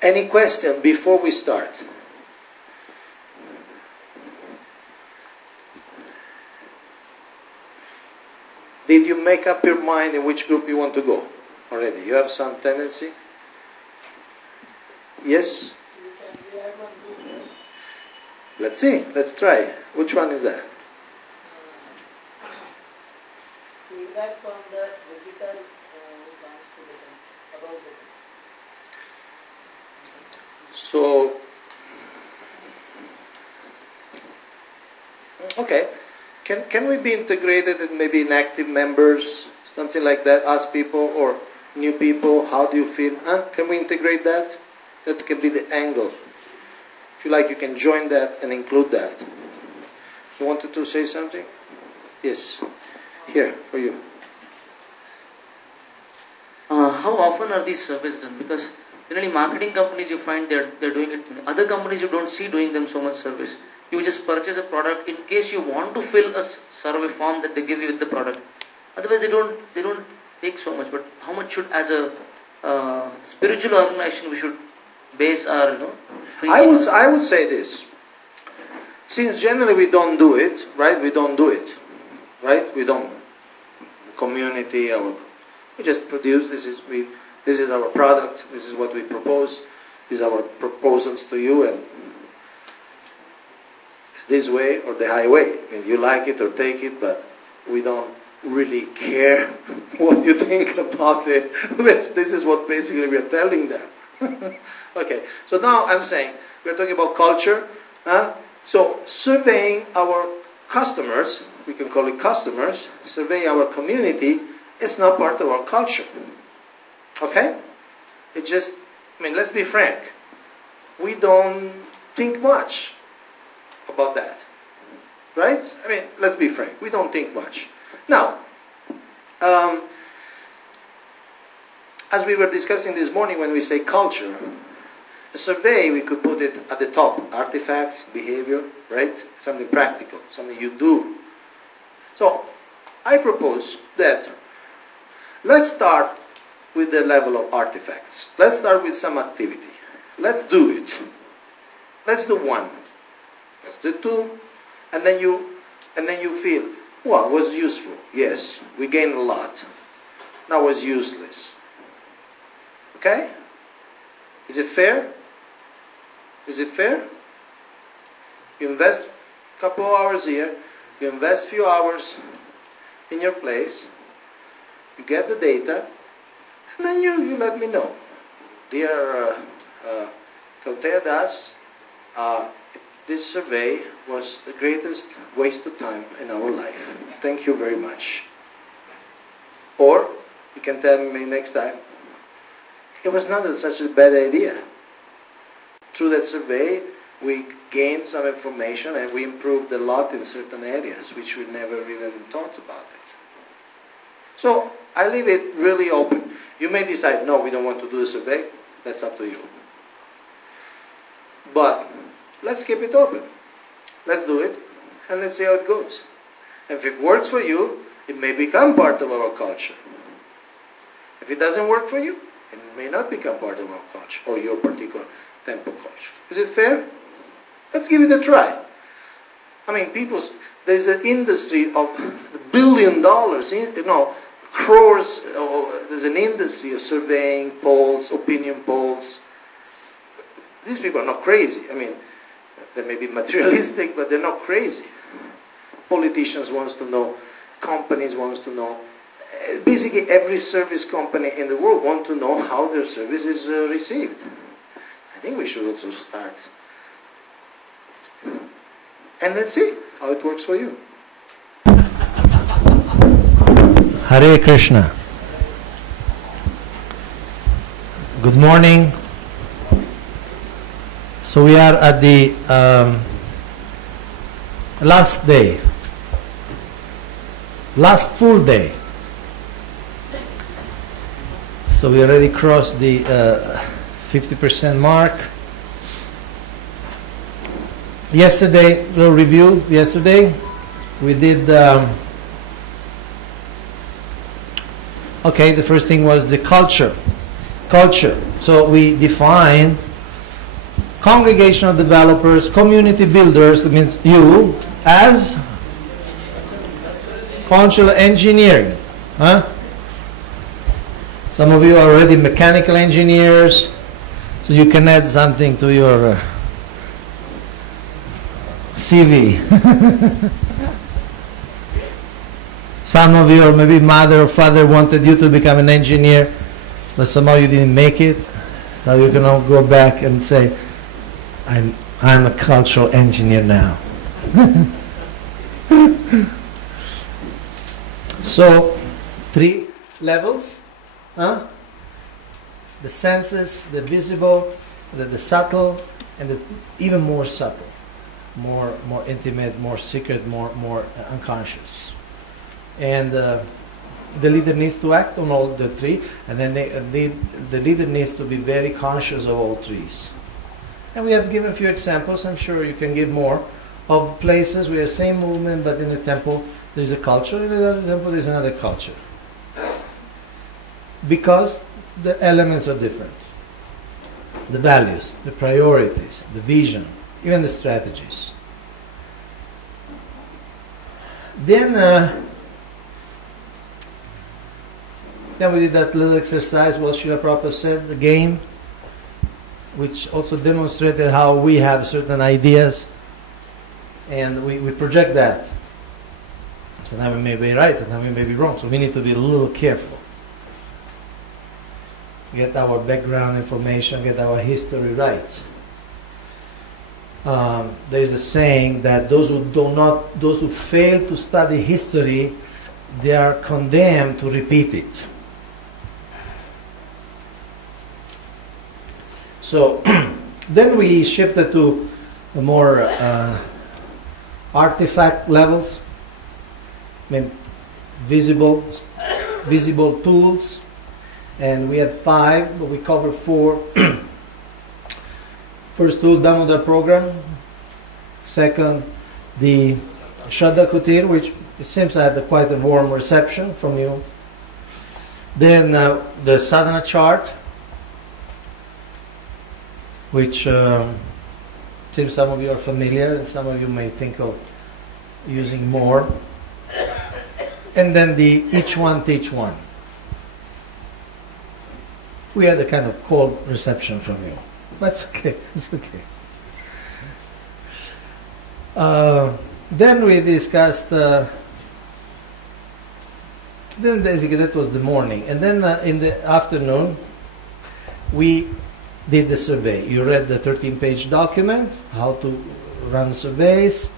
Any question before we start? Did you make up your mind in which group you want to go already? You have some tendency? Yes? Let's see. Let's try. Which one is that? Feedback from the visitor who comes to the temple about the temple. So, okay. Can we be integrated in maybe inactive members, something like that? Ask people or new people, how do you feel? Can we integrate that? That can be the angle. If you like, you can join that and include that. You wanted to say something? Yes. Here, for you. How often are these surveys done? Because generally marketing companies you find they're doing it. Other companies you don't see doing them so much service. You just purchase a product in case you want to fill a survey form that they give you with the product. Otherwise they don't take so much. But how much should, as a spiritual organization, we should base our I would say this. Since generally we don't do it, right? We don't do it, right? We don't. Community, we just produce. This is our product. This is what we propose. These are our proposals to you, and it's this way or the highway. I mean, you like it or take it, but we don't really care what you think about it. This is what basically we are telling them. Okay, so now I'm saying we're talking about culture. So surveying our customers, we can call it customers, surveying our community, is not part of our culture. Okay? It just, let's be frank. We don't think much about that. Right? Let's be frank. We don't think much. Now, as we were discussing this morning when we say culture, a survey, we could put it at the top. Artifacts, behavior, right? Something practical, something you do. So, I propose that let's start with the level of artifacts. Let's start with some activity. Let's do it. Let's do one. Let's do two. And then you feel, well, it was useful. Yes, we gained a lot. Now it was useless. Okay? Is it fair? Is it fair? You invest a couple of hours here, you invest a few hours in your place, you get the data, and then you let me know. Dear Kaunteya Das, this survey was the greatest waste of time in our life. Thank you very much. Or you can tell me next time, it was not such a bad idea. Through that survey, we gained some information and we improved a lot in certain areas which we never even thought about it. So I leave it really open. You may decide, no, we don't want to do the survey. That's up to you. But let's keep it open. Let's do it and let's see how it goes. And if it works for you, it may become part of our culture. If it doesn't work for you, it may not become part of our culture or your particular temple culture. Is it fair? Let's give it a try. There's an industry of $1 billion, crores. There's an industry of surveying polls, opinion polls. These people are not crazy. They may be materialistic, but they're not crazy. Politicians want to know. Companies want to know. Basically, every service company in the world wants to know how their service is received. I think we should also start. And let's see how it works for you. Hare Krishna. Good morning. So we are at the last day. Last full day. So we already crossed the 50% mark. Yesterday, little review yesterday. we did, okay, the first thing was the culture. Culture. So we define congregational developers, community builders, it means you, as cultural engineering. Huh? Some of you are already mechanical engineers, so you can add something to your CV. Some of you, or maybe mother or father, wanted you to become an engineer, but somehow you didn't make it, so you can all go back and say, I'm a cultural engineer now. So, 3 levels. Huh? The senses, the visible, the subtle, and the even more subtle, more intimate, more secret, more unconscious. And the leader needs to act on all the 3, and then the leader needs to be very conscious of all 3s. And we have given a few examples, I'm sure you can give more, of places where the same movement, but in a temple there is a culture, in another temple there is another culture. Because the elements are different. The values, the priorities, the vision, even the strategies. Then we did that little exercise, what Srila Prabhupada said, the game, which also demonstrated how we have certain ideas and we project that. Sometimes we may be right, sometimes we may be wrong, so we need to be a little careful. Get our background information, get our history right. There is a saying that those who fail to study history, they are condemned to repeat it. So then we shifted to the more artifact levels. I mean, visible tools. And we had 5, but we covered 4. First tool, Damodar program. Second, the Shraddha Kutir, which it seems I had quite a warm reception from you. Then the sadhana chart, which seems some of you are familiar and some of you may think of using more. And then the each one teach one. We had a kind of cold reception from you. That's okay. It's okay. Then we discussed. Then basically that was the morning, and then in the afternoon we did the survey. You read the 13-page document, how to run surveys,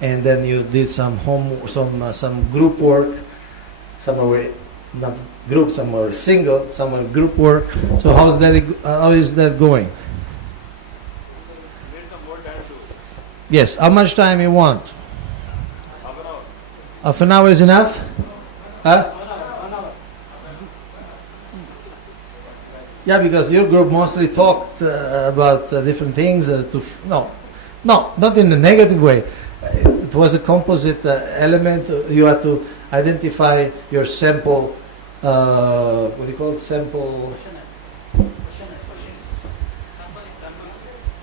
and then you did some some group work. Some were not group, some were single, some were group work. So how is that going? Yes. How much time you want? Half an hour. Half an hour is enough? Huh? 1 hour. Yeah, because your group mostly talked about different things. No, not in a negative way. It was a composite element. You had to identify your sample. What do you call it? Sample.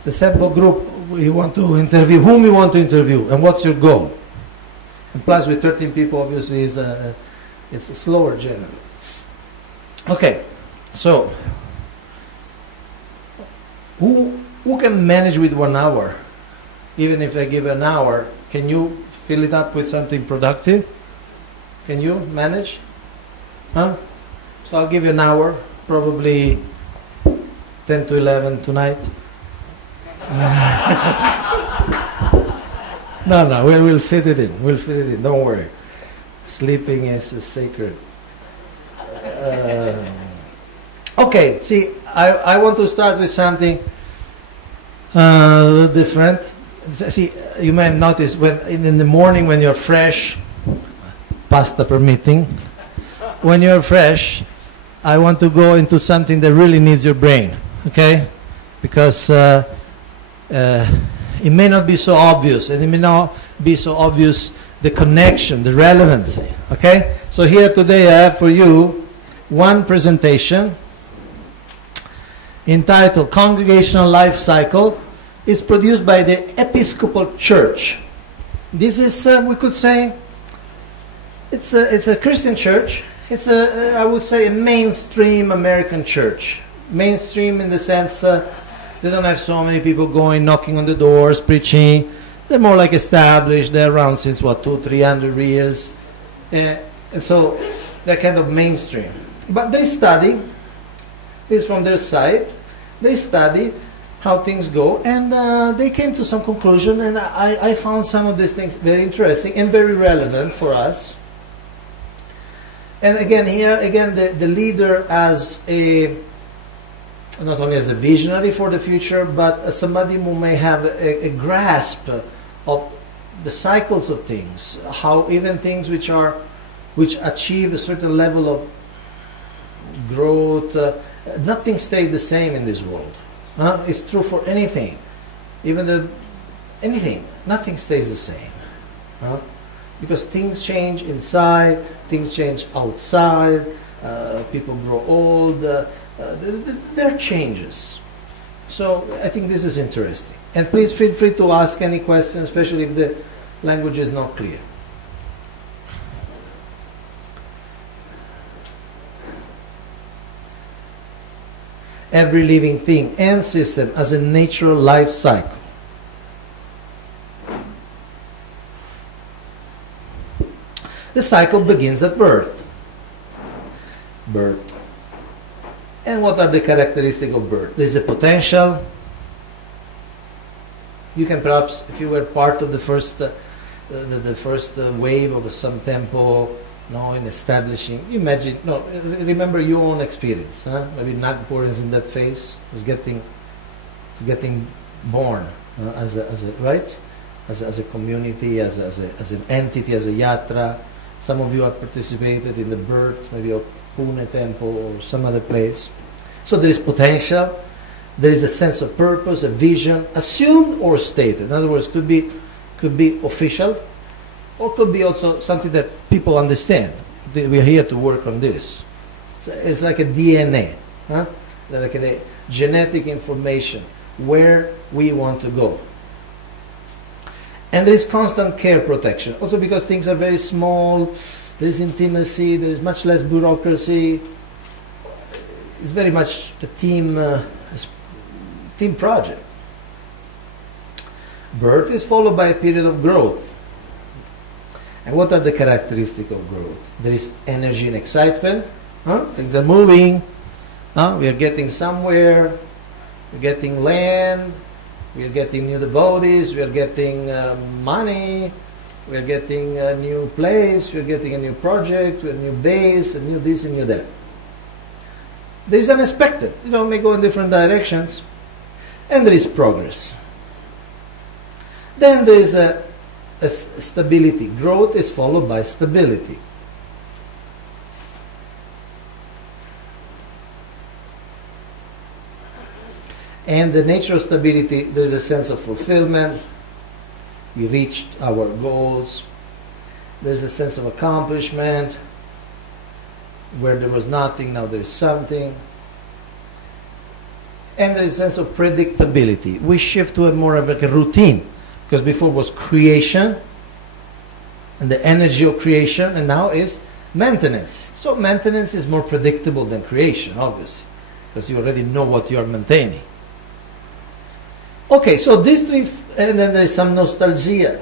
The sample group you want to interview. Whom you want to interview, and what's your goal? And plus, with 13 people, obviously, it's a slower journey. Okay, so who can manage with 1 hour? Even if I give an hour, can you fill it up with something productive? Can you manage? Huh? So I'll give you an hour, probably 10 to 11 tonight. No, we'll fit it in. We'll fit it in. Don't worry. Sleeping is sacred. Okay, see, I want to start with something different. See, you may have noticed when in the morning when you're fresh, pasta permitting, when you're fresh, I want to go into something that really needs your brain, okay? Because it may not be so obvious, and it may not be so obvious the connection, the relevancy. Okay? So here today I have for you one presentation entitled Congregational Life Cycle. It's produced by the Episcopal Church. This is, we could say, it's a Christian church. It's I would say, a mainstream American church. Mainstream in the sense they don't have so many people going, knocking on the doors, preaching. They're more like established. They're around since, what, 200-300 years. And so they're kind of mainstream. But they study, this is from their site, they study how things go, and they came to some conclusion, and I found some of these things very interesting and very relevant for us. And again, here, the leader as not only as a visionary for the future, but as somebody who may have a grasp of the cycles of things, how even things which achieve a certain level of growth, nothing stays the same in this world. It's true for anything, anything, nothing stays the same. Because things change inside, things change outside, people grow old, there are changes. So I think this is interesting. And please feel free to ask any questions, especially if the language is not clear. Every living thing and system has a natural life cycle. The cycle begins at birth. Birth. And what are the characteristics of birth? There is a potential. You can perhaps, if you were part of the first wave of some tempo, in establishing, imagine, remember your own experience. Maybe Nagpur is in that phase. It's getting born as a community, as an entity, as a yatra. Some of you have participated in the birth, maybe of Pune temple or some other place. So there is potential. There is a sense of purpose, a vision, assumed or stated. In other words, could be official, or could be also something that people understand. We are here to work on this. It's like a DNA, like a genetic information, where we want to go. And there is constant care protection. Also because things are very small, there is intimacy, there is much less bureaucracy. It's very much a team project. Birth is followed by a period of growth. And what are the characteristics of growth? There is energy and excitement. Things are moving. We are getting somewhere. We're getting land. We are getting new devotees. We are getting money. We are getting a new place. We are getting a new project. We have a new base, a new this and new that. There is unexpected. May go in different directions. And there is progress. Then there is a stability. Growth is followed by stability. And the nature of stability, there is a sense of fulfillment. We reached our goals. There is a sense of accomplishment. Where there was nothing, now there is something. And there is a sense of predictability. We shift to a more of a routine. Because before was creation, and the energy of creation, and now is maintenance. So maintenance is more predictable than creation, obviously, because you already know what you are maintaining. Okay, so these three, and then there is some nostalgia.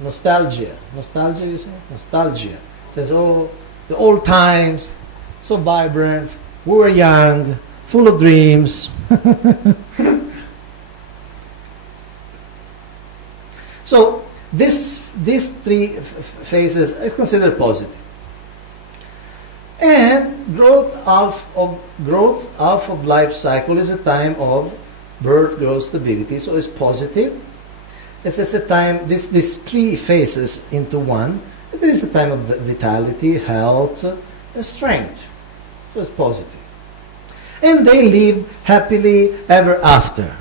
Nostalgia, you say? Nostalgia. It says, the old times, so vibrant, we were young, full of dreams. So these three phases I consider positive. And growth of life cycle is a time of birth, growth, stability. So it's positive. It's a time, these three phases into one. There is a time of vitality, health, and strength. So it's positive. And they lived happily ever after.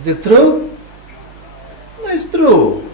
Is it true? No, it's true.